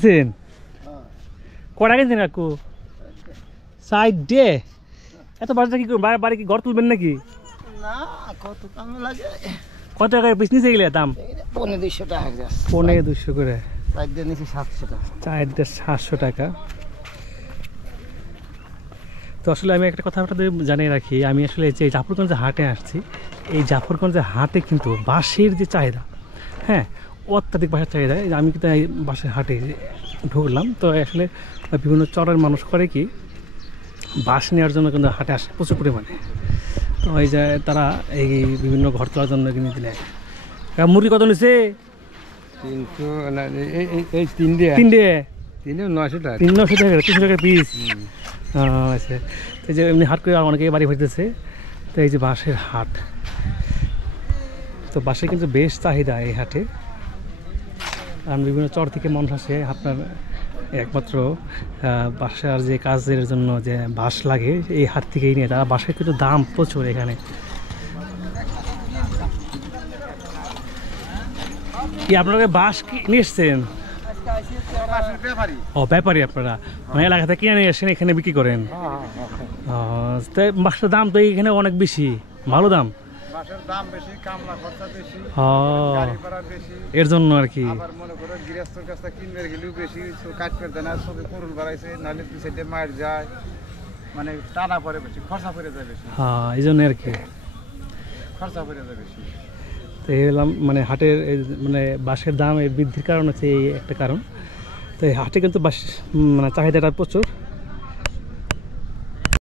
কিনছেন? কটা কিনছেন কাকু? সাইড ডে এত বাজারটা কি করবেন? বাড়ি কি ঘর তুলবেন নাকি? না, কত কামে লাগে। কত টাকা পিস নিচে গেলে দাম? 250 টাকা যাচ্ছে। 250 করে। চার দিয়ে নিচে 700 টাকা। 700 টাকা। তো আসলে আমি একটা কথা আপনাদের জানিয়ে রাখি, আমি আসলে যে জাফরগঞ্জে হাটে আসছি, এই জাফরগঞ্জে হাটে কিন্তু বাঁশের যে চাহিদা, হ্যাঁ অত্যাধিক বাঁশের চাহিদা। আমি কিন্তু এই বাঁশের হাটে ঢুকলাম, তো আসলে বিভিন্ন চরের মানুষ করে কি বাঁশ নেওয়ার জন্য কিন্তু হাটে আসে প্রচুর পরিমাণে। তো এই যে তারা এই বিভিন্ন ঘর তোলার জন্য কিনে দিলে। মুরগি কত নিচ্ছে? 300 না, এই 3 দিয়ে 900 টাকা। 300 টাকা, 300 টাকা পিস। আচ্ছা, তো এই যে এমনি হাট করে অনেকে বাড়ি ভরতেছে। তো এই যে বাঁশের হাট, তো বাঁশের কিন্তু বেশ চাহিদা এই হাটে। কারণ বিভিন্ন চর থেকে মানুষ আসে আপনার একমাত্র বাসার যে কাজের জন্য যে বাঁশ লাগে এই হাট থেকেই নিয়ে। তারা বাঁশের কিন্তু দাম প্রচুর এখানে। কি আপনারা বাঁশ কি নিয়ে এসছেন? ও ব্যাপারী আপনারা, মানে এলাকা থেকে কিনে নিয়ে এসেছেন, এখানে বিক্রি করেন। তো বাঁশের দাম তো এখানে অনেক বেশি, ভালো দাম। বাঁশের দাম বেশি, কামলা খরচা বেশি, গাড়ি ভাড়া বেশি, এর জন্য আর কি। আবার মনে করো গৃহস্থর কাছে কিনবে গেলেও বেশি, কাজ করতে না, সবে করুল বাড়াইছে, নাহলে 2 সাইডে মার যায়, মানে টানা পরে বেশি, খরচা পড়ে যায় বেশি। হ্যাঁ, এই জন্য আর কি খরচা পড়ে যায় বেশি। তো এলাম মানে হাটের মানে বাঁশের দাম এই বৃদ্ধির কারণ হচ্ছে এই একটা কারণ। তো এই হাটে কিন্তু বাঁশ মানে চাহিদাটা প্রচুর।